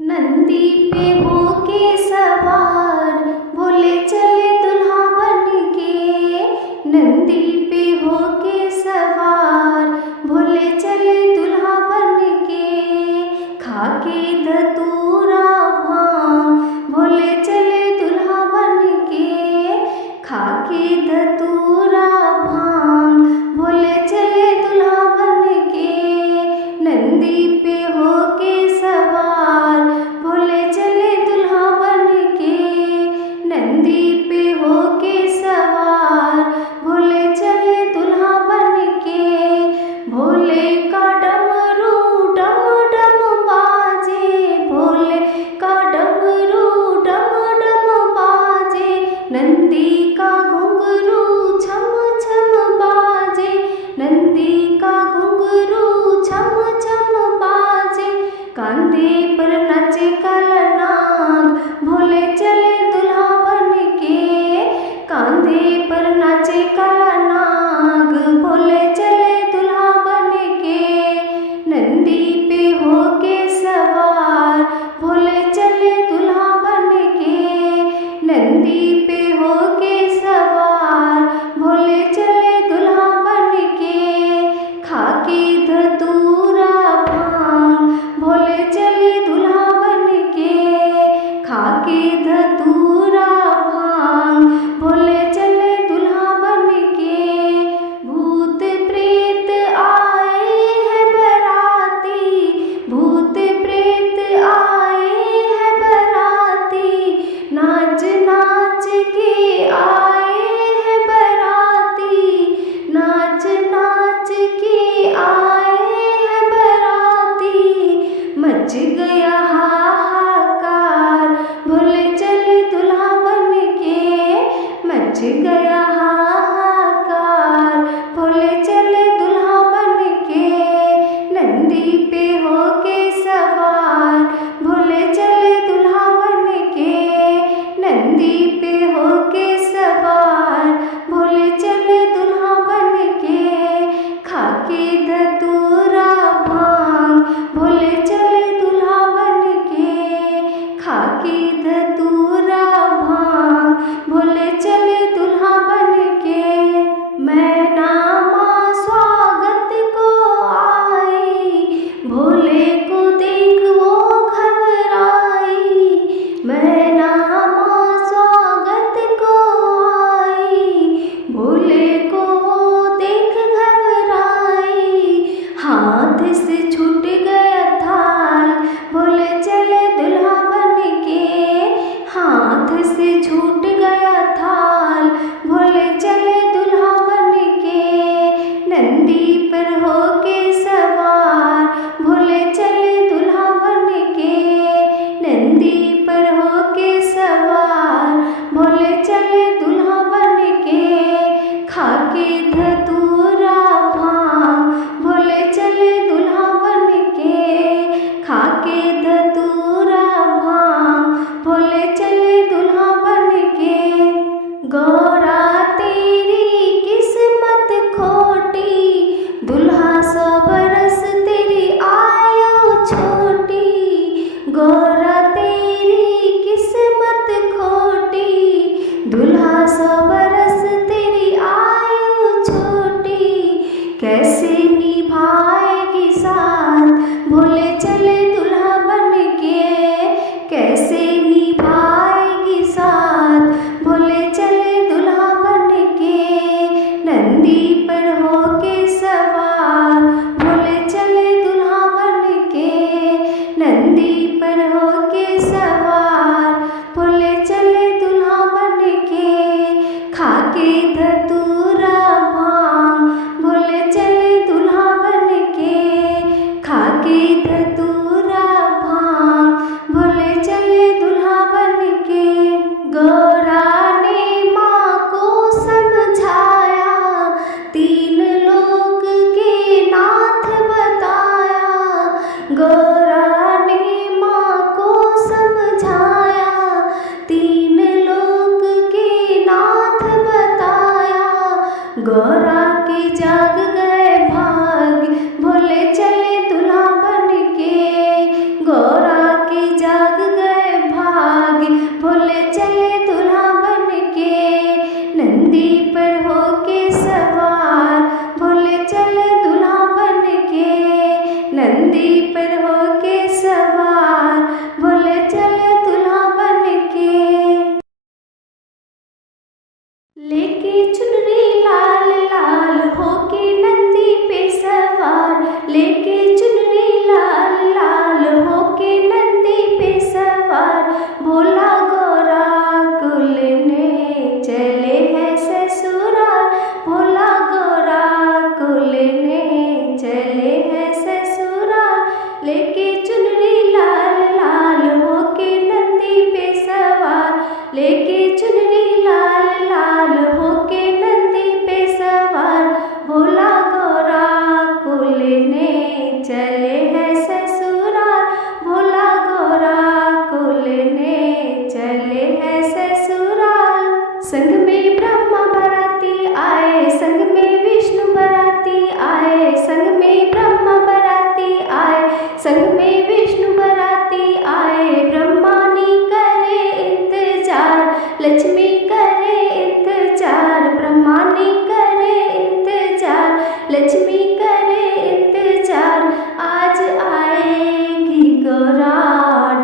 नंदी पे होके सवार भोले चले दुल्हा बन के। नंदी पे होके सवार भोले चले दुल्हा बन के। खाके धतूरा भांग भोले चले दुल्हा बन के। खाके धतूरा भांग भोले चले दुल्हा बन के। नंदी पे होके सवार भोले चले दुल्हा बन के। नंदी पे होके सवार भोले चले दुल्हा बन के। भोले का डमरू डम डम बाजे। भोले का डमरू डम डम बाजे। नंदी का घुंघरू छम छम बाजे। नंदी का घुंघरू छम छम बाजे। कांधे पर नाचे काला नाग भोले चले दुल्हा बन के। कांधे पर नाचे काला नाग भोले चले दुल्हा बन के। नंदी पे होके सवार भोले चले दुल्हा बन के। नंदी पे होके सवार भोले चले दुल्हा बन के। खाके धतूरा भांग भोले चले दुल्हा बन के। खाके धतूरा भांग भोले चले दुल्हा बन के। भूत प्रेत आए हैं बराती। भूत प्रेत आए हैं बराती। नाच नाच के आए हैं बराती। नाच नाच के आए हैं बराती। मच गया हाहाकार भोले चले दुल्हा बन के। मच गया हाहाकार भोले चले दुल्हा बन के। नंदी पे होके सवार भोले चले दुल्हा बन के। नंदी पे होके सवार भोले चले दुल्हा बन के। खाके धतूरा भांग भोले चले दुल्हा बन के। खाके धतूरा भांग भोले चले दुल्हा बन के। मैना माँ स्वागत को आई। भोले को देख वो घबराई। मैना माँ स्वागत को आई। भोले को वो देख घबराई। हाथ से छूट गया थाल भोले चले दुल्हा बन के। हाथ से छूट गया थाल भोले चले दुल्हा बन के। नंदी पर होके सवार भोले चले दुल्हा बन के। नंदी पर होके सवार भोले चले दुल्हा बन के। खाके धतूरा भांग भोले चले दुल्हा बन के। खाके धतूरा भांग भोले चले दुल्हा बन के। गौरा तेरी किस्मत खोटी। दुल्हा 100 बरस तेरी आयु छोटी। गौरा तेरी किस्मत खोटी। दुल्हा 100 बरस तेरी आयु छोटी। कैसे निभाएगी साथ भोले चले दुल्हा बन के। कैसे निभाएगी साथ भोले चले दुल्हा बन के। नंदी पर होके सवार भोले चले दुल्हा बन के। नंदी पर होके सवार भोले चले दुल्हा बन के। खाके धतूरा भांग भोले चले दुल्हा बन के। खाके धतूरा भांग भोले चले दुल्हा बन के। गौरा ने माँ को समझाया। 3 लोक के नाथ बताया। गौरा ने माँ को समझाया। 3 लोक के नाथ बताया। गौरा के जाग गए भाग भोले चले दुल्हा बन के। गौरा के जाग नंदी पर होके सवार बोले चले दुल्हा बन के। लेके चुनरी लाल लाल होके नंदी पे सवार, लेके चुनरी लाल लाल होके नंदी पे सवार, भोला गोरा कुल ने चले हैं ससुराल, भोला गोरा कुल ने चले हैं ससुराल। लेके चुनरी लाल लाल होके नंदी पे सवार, लेके चुनरी लाल लाल होके नंदी पे सवार, भोला गोरा कुल ने चले हैं ससुराल, भोला गोरा कुल ने चले हैं ससुराल। संग में ब्रह्मा बराती आए, संग में विष्णु बराती आए, संग में ब्रह्मा बराती आए, संग में विष्णु बराती आए। ब्रह्मानी करे इंतजार, लक्ष्मी करे इंतजार, ब्रह्मानी करे इंतजार, लक्ष्मी करे इंतजार। आज आएगी गोरा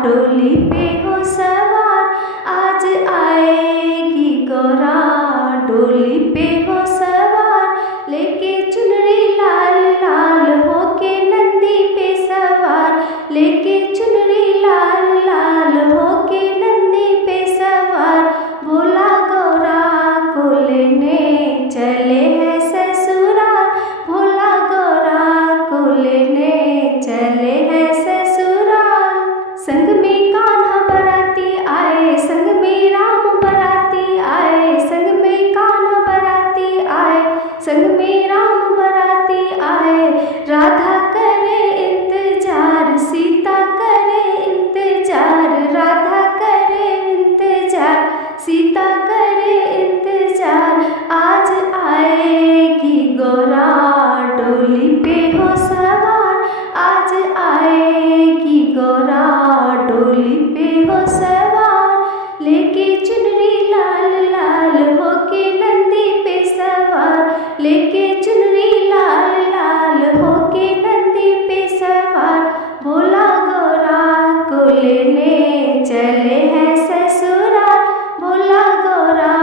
डोली पे हो सवार, आज आएगी गोरा डोली पे हो सवार। लेके चुनरी लाल लाल होके नंदी पे सवार, लेके चुनरी लाल लाल होके नंदी पे सवार, भोला गोरा कुल ने चले हैं ससुराल, भोला गोरा कुल ने चले हैं ससुराल। संग में कान्हा बराती आए, संग में राम बराती आए, संग में कान्हा बराती आए, संग में राम बराती आए। राधा करे इंतजार, सीता करे इंतजार, राधा करे इंतजार, सीता करे इंतजार। आज आएगी गोरा डोली पे हो सवार, आज आएगी गोरा डोली पे हो सवार। लेके चुनरी लाल लाल होके नंदी पे सवार, लेके चुनरी लाल लाल होके नंदी पे सवार, भोला गोरा कुल ने चले हैं ससुराल, भोला गोरा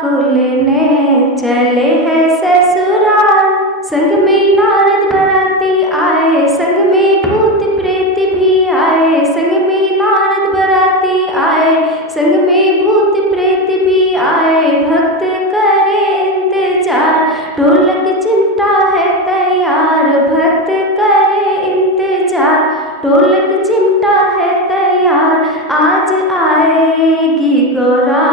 कुल ने चले हैं ससुराल। संग में नारद बराती आए, संग में भूत प्रेत भी आए, संग में नारद बराती आए, संग में भूत प्रेत भी आए। भक्त करे इंतजार, ढोलक चिमटा है तैयार, भक्त करे इंतजार, ढोलक चिमटा है तैयार। आज आएगी गोरा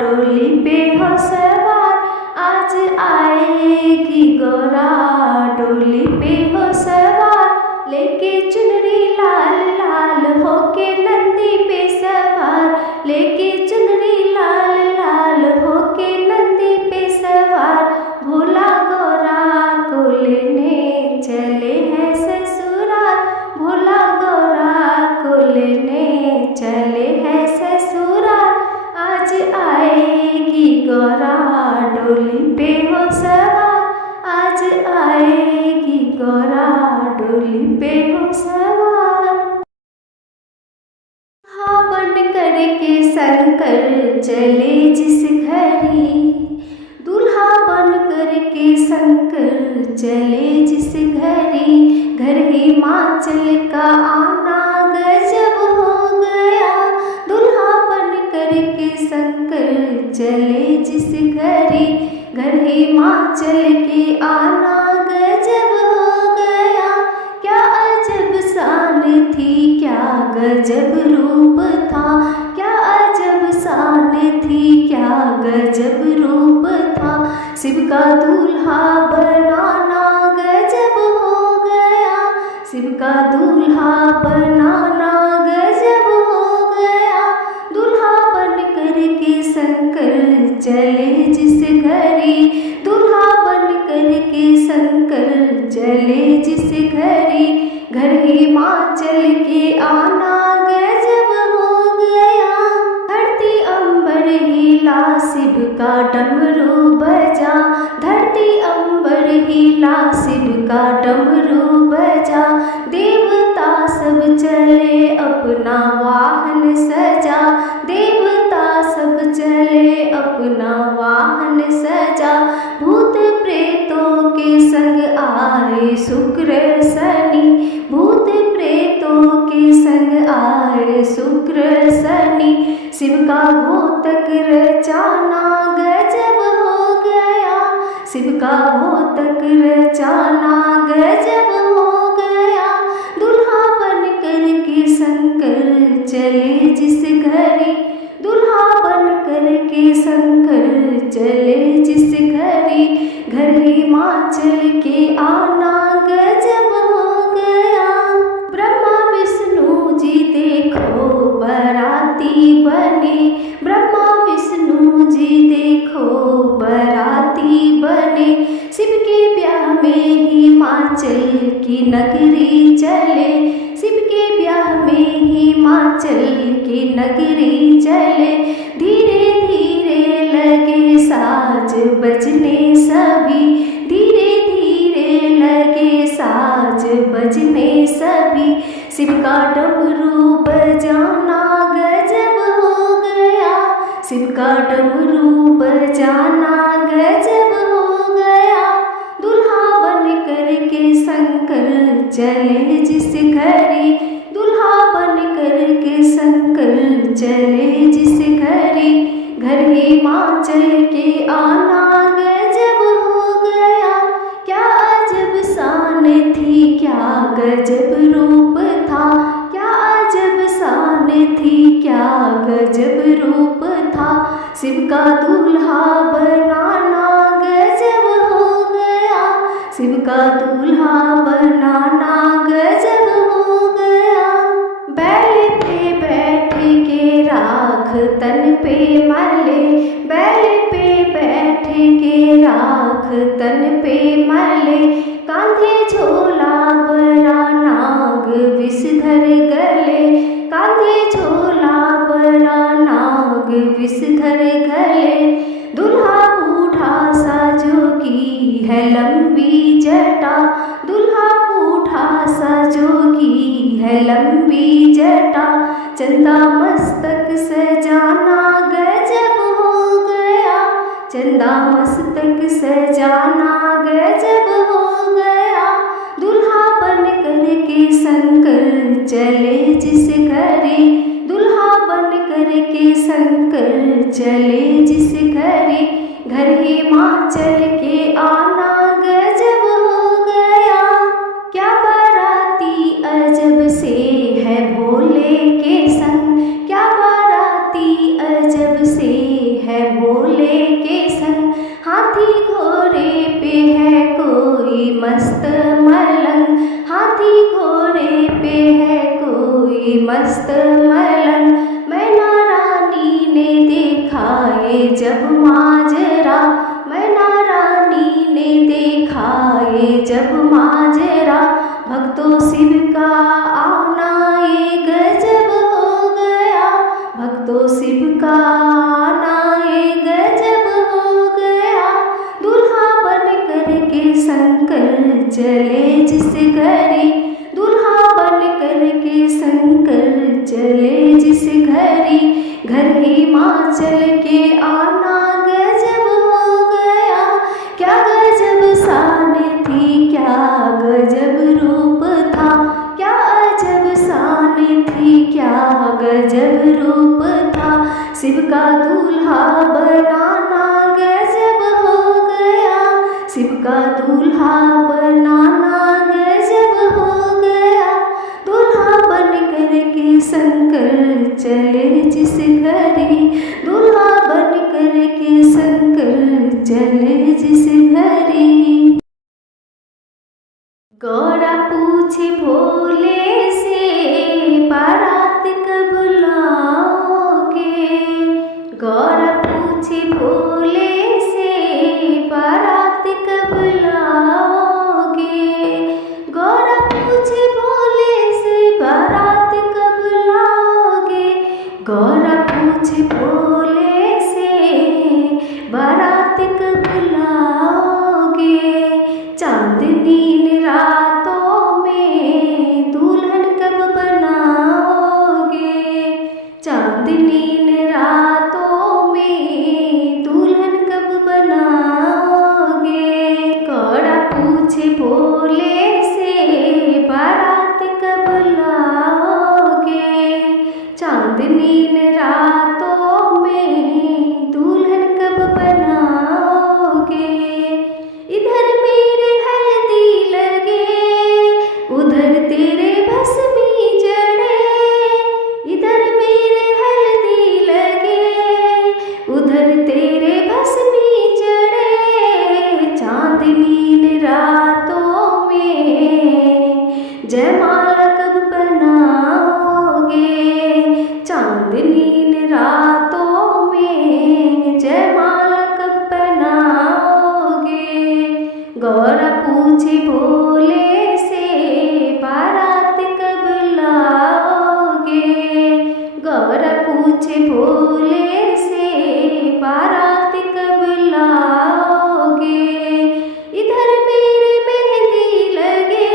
डोली पे हो सवार, आज आएगी गोरा डोली पे हो सवार। लेके चुनरी लाल लाल होके नंदी पे सवार, लेके चुनरी लाल लाल होके नंदी पे सवार, भोला गोरा कुल ने चले हैं ससुराल, भोला गोरा कुल ने चले हैं ससुराल। आज आएगी गोरा डोली पे हो सवार, आज आएगी गोरा डोली पे हो सवार। हाँ बन करके शंकर चले जिस घरी, दूल्हा बन करके शंकर चले जिस घरी, घर हिमाचल का आना गजब हो गया। दूल्हा बन करके शंकर चले जिस घरी, घर हिमाचल के आना गजब हो गया। क्या अजब शान थी, क्या गजब रूप था, क्या अजब शान थी, क्या गजब रूप था। शिव का दूल्हा बनाना गजब हो गया, शिव का दूल्हा बनाना गजब हो गया। दूल्हा बन करके शंकर चले जिस घरी, दूल्हा बन करके शंकर चले जिस घरी, घर हिमाचल के आना गजब हो गया। धरती अंबर हिला शिव का डमरू बजा, धरती अंबर वाहन सजा, देवता सब चले अपना वाहन सजा। भूत प्रेतों के संग आए शुक्र शनि, भूत प्रेतों के संग आए शुक्र शनि। शिव का घोतक रचाना गजब हो गया, शिव का घोतक रचाना गजब हो गया। दुल्हा बन कर के शंकर चले जिस घरे, दुल्हा बन कर के शंकर चले जिस घरे। घर हिमाचल के आना गजब हो गया। ब्रह्मा विष्णु जी देखो बराती बने, ब्रह्मा विष्णु जी देखो बराती बने। शिव के ब्याह में हिमाचल की नगरी चले, शिव के ब्याह में हिमाचल की नगरी चले। धीरे धीरे लगे साज बजने सभी, धीरे धीरे लगे साज बजने सभी। शिव का डमरू बजाना गजब हो गया, शिव का डमरू बजाना गजब हो गया। दुल्हा बन कर के शंकर चले जिस घरे, दुल्हा बन कर के शंकर चले जिस घरे। घर हिमाचल के आना गजब हो गया। क्या अजब शान थी, क्या गजब रूप था, क्या अजब शान थी, क्या गजब रूप था। शिव का दूल्हा बनाना गजब हो गया, शिव का दूल्हा बनाना गजब हो गया। बैल पे बैठ के राख तन पे मले, बैल पे बैठ के राख तन पे मले। कांधे झोला बड़ा नाग विषधर गले, कांधे झोला बड़ा नाग विषधर गले। दुल्हा बूढ़ा सा जोगी है लंबी जटा, दुल्हा बूढ़ा सा जोगी है लंबी जटा। चंदा मस्तक सजाना गजब हो गया, चंदा मस्तक सजाना गजब हो गया। दुल्हा बन कर के शंकर चले जिस घरे, दुल्हा बन कर के शंकर चले जिस घरे। घर हिमाचल के आना गजब हो गया। क्या बाराती अजब से है भोले के संग, क्या बाराती अजब से है भोले के संग। हाथी घोड़े पे है कोई मस्त मलंग, हाथी घोड़े पे है कोई मस्त मलंग। मैना रानी ने देखा ये जब माजरा, मैना रानी ने देखा ये जब माजरा। भक्तों शिव का आना ये गजब हो गया, भक्तों शिव का आना ये गजब हो गया। दुल्हा बन कर के शंकर चले जिस घरे, दुल्हा बन कर के शंकर चले जिस घरे। घर हिमाचल के आना गजब हो गया। क्या गजब शान थी, क्या गजब रूप था, क्या अजब शान थी, क्या गजब रूप था। शिव का दूल्हा बनाना गजब हो गया, शिव का दूल्हा बनाना गजब हो गया। दूल्हा बन कर के शंकर चले जिस घरे, दूल्हा बन कर के शंकर चले जिस घरे। गौरा पूछे भोले से बारात कब लाओगे, गौरा पूछे भोले से बारात कब लाओगे। गौरा पूछे भोले से बारात कब लाओगे, गौरा पूछे भोले से बारात कब लाओगे। भोले से बारात कब लाओगे। इधर मेरे मेहंदी लगे,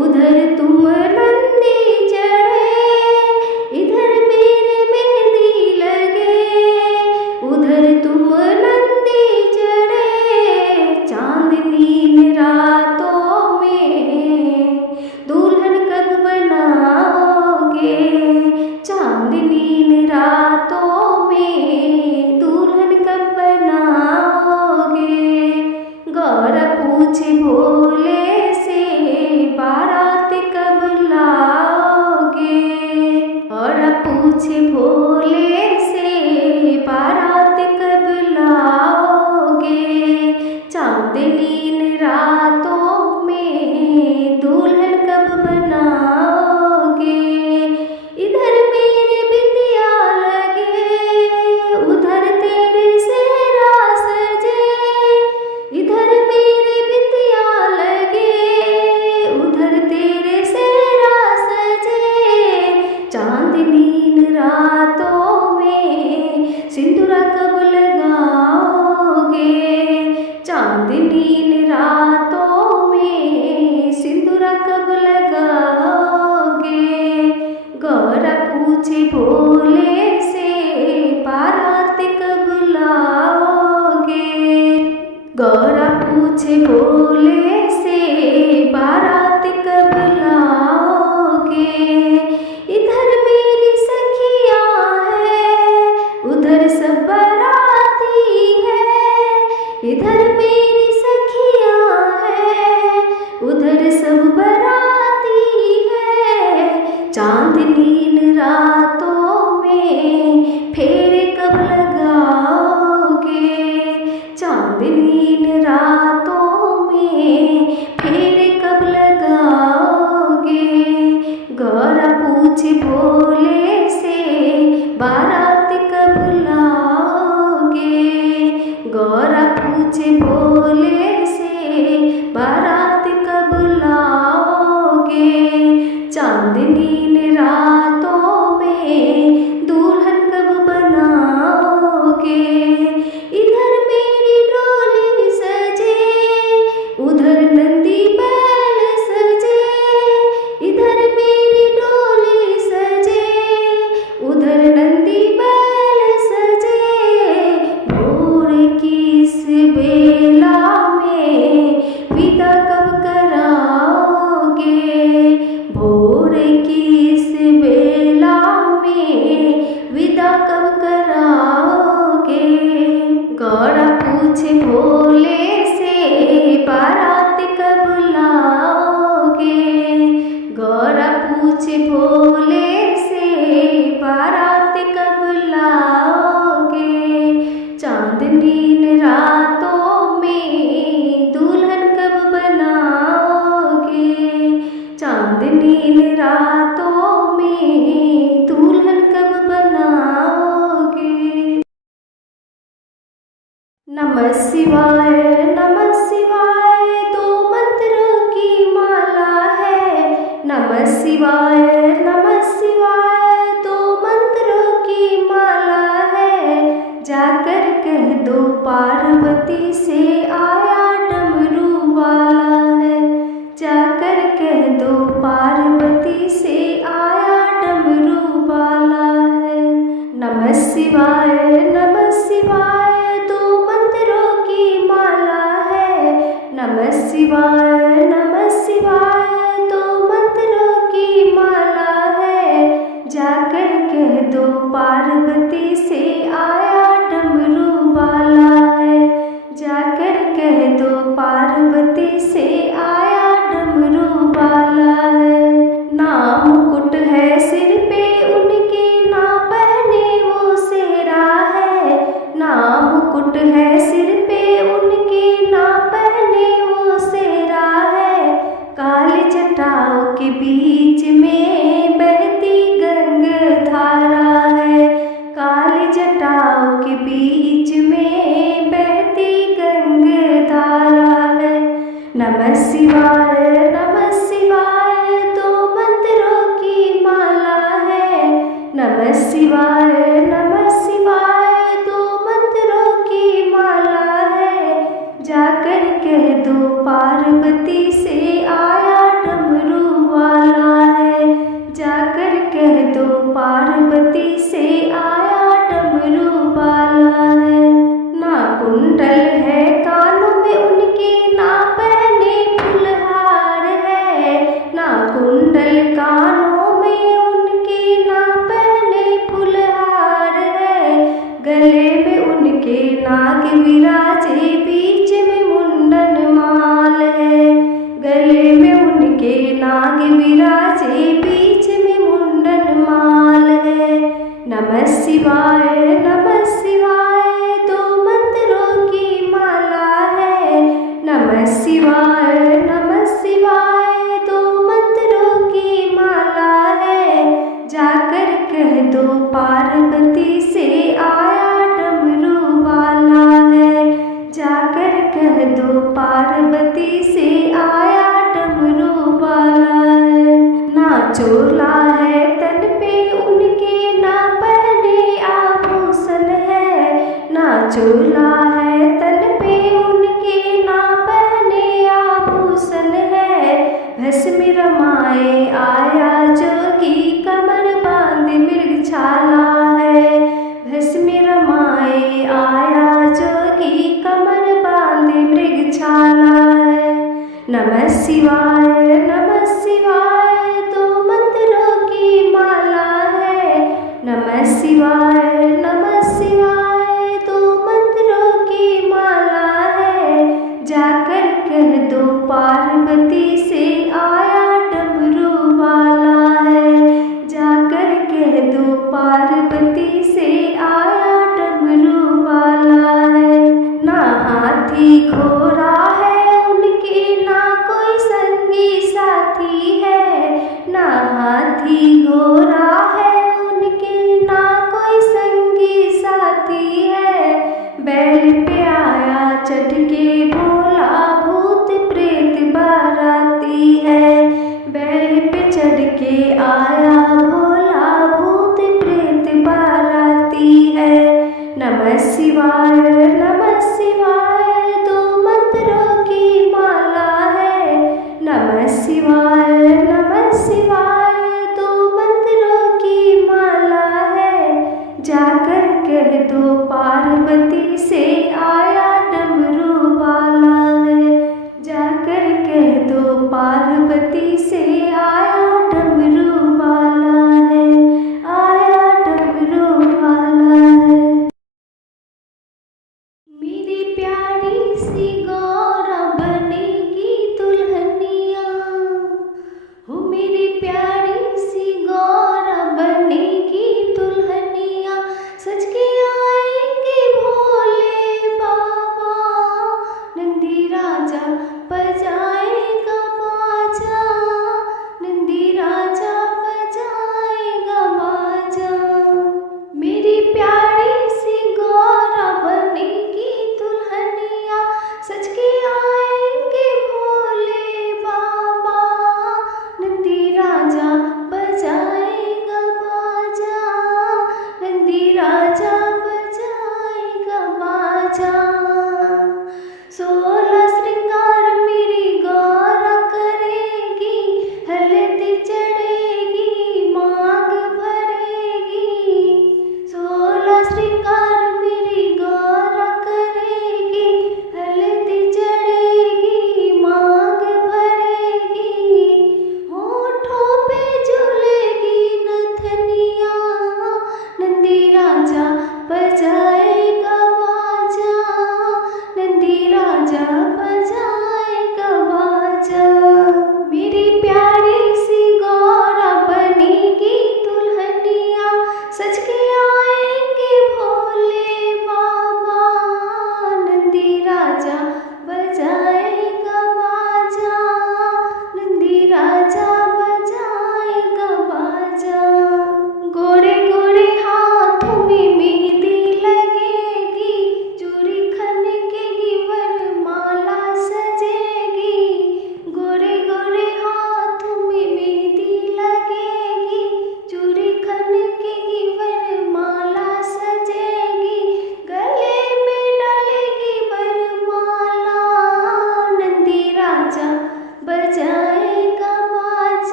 उधर तुम नंदी चढ़े। इधर मेरे मेहंदी लगे, उधर तुम नंदी चढ़े। चांदनी रातों में दुल्हन कब बनाओगे। चांदनी रातों में दुल्हन कब बनाओगे। गौरा पूछे भोले से बारात कब लाओगे। गौरा पूछे भोले से बारात कब लाओगे। चांदनी रातों में दुल्हन कब बनाओगे। इधर मेरे बिंदिया लगे, उधर तेरे सेहरा सजे। इधर मेरे बिंदिया लगे, उधर तेरे सेहरा सजे। चांदनी रातों में सिंदूरा कब लगाओगे। चांदनी रातों में सिंदूरा कब लगाओगे। गौरा पूछे भोले से बारात कब लाओगे। गौरा पूछे भोले से बारात कब लाओगे। इधर मेरी सखियाँ है, उधर सब बाराती है। इधर मेरी सखियाँ है, उधर सब बाराती है। चांदनी रातों में फेरे कब लगाओगे। चांदनी रातों में फेरे कब लगाओगे। गौरा पूछे भोले से बारात कब लाओगे। गौरा पूछे भोले से बारात कब लाओगे। चांदनी रातों में दुल्हन कब बनाओगे। इधर मेरी डोली सजे, उधर नंदी बैल सजे। इधर मेरी डोली सजे, उधर नंदी बैल सजे। भोर की इस बेला में विदा कब कराओगे। भोर की इस बेला में विदा कब कराओगे। गौरा पूछे भोले से बारात कब लाओगे। गौरा पूछे भोले से बारात कब लाओगे। चांदनी रातों में दुल्हन कब बनाओगे। चांदनी रातों में दुल्हन कब बनाओगे। नमः शिवाय नमः शिवाय दो मंत्रों की माला है। नमः शिवाय नमः शिवाय दो मंत्रों की माला है। जाकर कह दो पार्वती से आया डमरू वाला है। जाकर कह दो पार्वती से आया डमरू वाला है। नमः शिवाय नमः शिवाय दो मंत्रों की माला है। नमः शिवाय नमः शिवाय दो मंत्रों की माला है। जाकर कह दो पार्वती से आया डमरू वाला है। जाकर कह दो पार्वती से आया डमरू वाला है। ना मुकुट है सिर पे उनके, ना पहने वो सेरा है। ना मुकुट है सिर पे उनके, ना पहने वो सेरा है। काली जटाओं के बीच में बहती गंगा धारा है। काली जटाओं के बीच में बहती गंगा धारा है। नमः शिवाय दो मंत्रों की माला पार्वती से आया डमरू वाला है। ना कुंडल है कानों में उनके, ना पहने फुलहार है। ना कुंडल कानों में उनके, ना पहने फुलहार है। गले में उनके नाग विराजे, बीच में मुंडन माल है। गले में उनके नाग विराजे, बीच में मुंडन माल है। नमः शिवाय नमः शिवाय, दो मंत्रों की माला है। नमः शिवाय नमः शिवाय, दो मंत्रों की माला है। जाकर कह दो पार्वती से आया डमरू वाला है। जाकर कह दो पार्वती से आया डमरू वाला है। ना चोला है तन पे उनके, ना पहने आभूषण है। ना चोला है तन पे उनके, ना पहने आभूषण है। भस्म रमाए आया जोगी, कमर बांध मृगछाला है। भस्म रमाए आया जोगी, कमर बांध मृगछाला है। नमः शिवाय नमः शिवाय, दो मंत्रों की माला है। नमः शिवाय नमः शिवाय, दो मंत्रों की माला है। जाकर कह दो पार्वती से आया डमरू वाला है। जाकर कह दो पार्वती से आया डमरू वाला है। ना हाथी घोड़ा है उनके, ना कोई संगी साथी है। ना हाथी घोड़ा